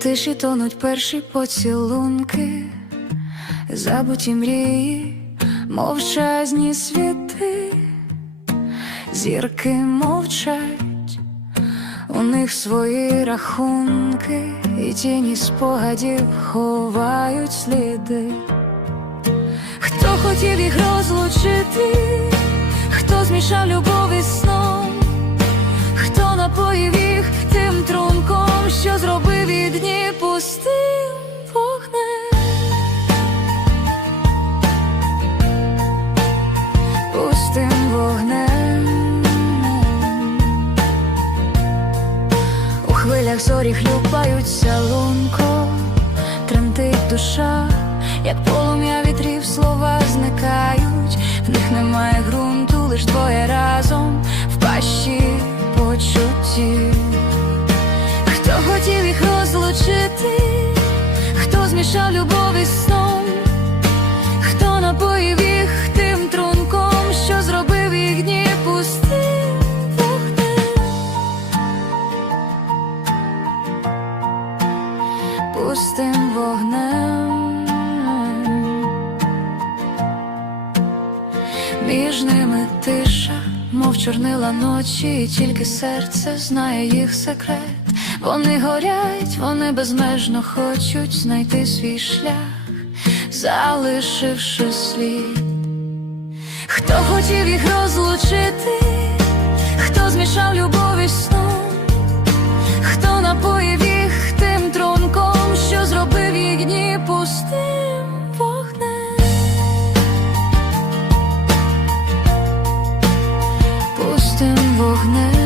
тиші тонуть перші поцілунки, забуті мрії, мовчазні світи, зірки мовчать, у них свої рахунки, і тіні спогадів ховають сліди. Хто хотів їх розлучити, хто змішав любов із сном, хто напоїв їх тим У хвилях зорі хлюпаються лунко, тремтить душа, як полум'я вітрів слова зникають, в них немає ґрунту, лиш двоє разом в пащі почуттів. Хто хотів їх розлучити, хто змішав любов і сном, пустим вогнем. Між ними тиша, мов чорнила ночі, і тільки серце знає їх секрет. Вони горять, вони безмежно хочуть знайти свій шлях, залишивши слід. Хто хотів їх розлучити, хто змішав любов із вогнем.